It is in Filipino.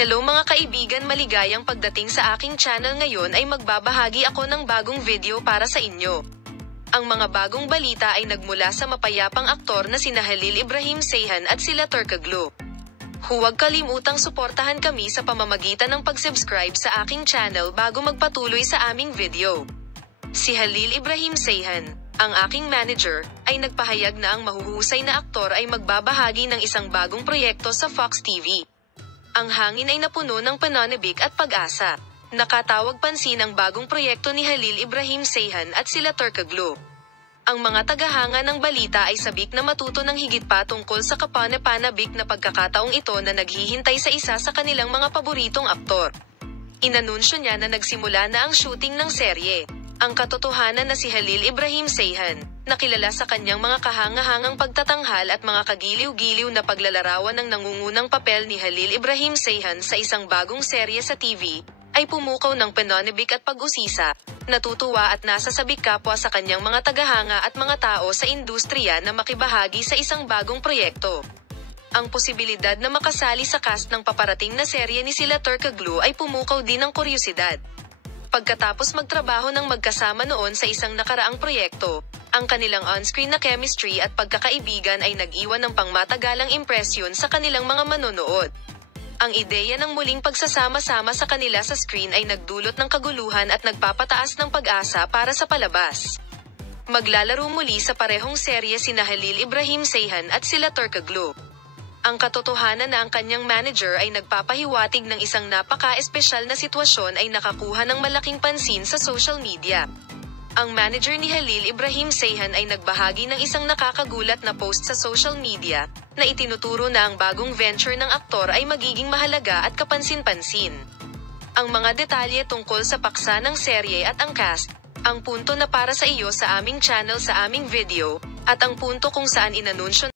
Hello mga kaibigan, maligayang pagdating sa aking channel. Ngayon ay magbabahagi ako ng bagong video para sa inyo. Ang mga bagong balita ay nagmula sa mapayapang aktor na sina Halil Ibrahim Ceyhan at sila Turkoglu. Huwag kalimutang suportahan kami sa pamamagitan ng pag-subscribe sa aking channel bago magpatuloy sa aming video. Si Halil Ibrahim Ceyhan, ang aking manager, ay nagpahayag na ang mahuhusay na aktor ay magbabahagi ng isang bagong proyekto sa Fox TV. Ang hangin ay napuno ng pananabik at pag-asa. Nakatawag pansin ang bagong proyekto ni Halil Ibrahim Ceyhan at sila Turkoglu. Ang mga tagahanga ng balita ay sabik na matuto ng higit pa tungkol sa kapanapanabik na pagkakataong ito na naghihintay sa isa sa kanilang mga paboritong aktor. Inanunsyo niya na nagsimula na ang shooting ng serye. Ang katotohanan na si Halil Ibrahim Ceyhan, nakilala sa kanyang mga kahangahangang pagtatanghal at mga kagiliw-giliw na paglalarawan ng nangungunang papel ni Halil Ibrahim Ceyhan sa isang bagong serye sa TV, ay pumukaw ng pananabik at pag-usisa, natutuwa at nasasabik kapwa sa kanyang mga tagahanga at mga tao sa industriya na makibahagi sa isang bagong proyekto. Ang posibilidad na makasali sa cast ng paparating na serye ni sila Turkoglu ay pumukaw din ng kuryosidad. Pagkatapos magtrabaho ng magkasama noon sa isang nakaraang proyekto, ang kanilang on-screen na chemistry at pagkakaibigan ay nag-iwan ng pangmatagalang impresyon sa kanilang mga manonood. Ang ideya ng muling pagsasama-sama sa kanila sa screen ay nagdulot ng kaguluhan at nagpapataas ng pag-asa para sa palabas. Maglalaro muli sa parehong serye sina Halil Ibrahim Ceyhan at sila Turkoglu. Ang katotohanan na ang kanyang manager ay nagpapahiwatig ng isang napaka-espesyal na sitwasyon ay nakakuha ng malaking pansin sa social media. Ang manager ni Halil Ibrahim Ceyhan ay nagbahagi ng isang nakakagulat na post sa social media, na itinuturo na ang bagong venture ng aktor ay magiging mahalaga at kapansin-pansin. Ang mga detalye tungkol sa paksa ng serye at ang cast, ang punto na para sa iyo sa aming channel sa aming video, at ang punto kung saan inanunsyo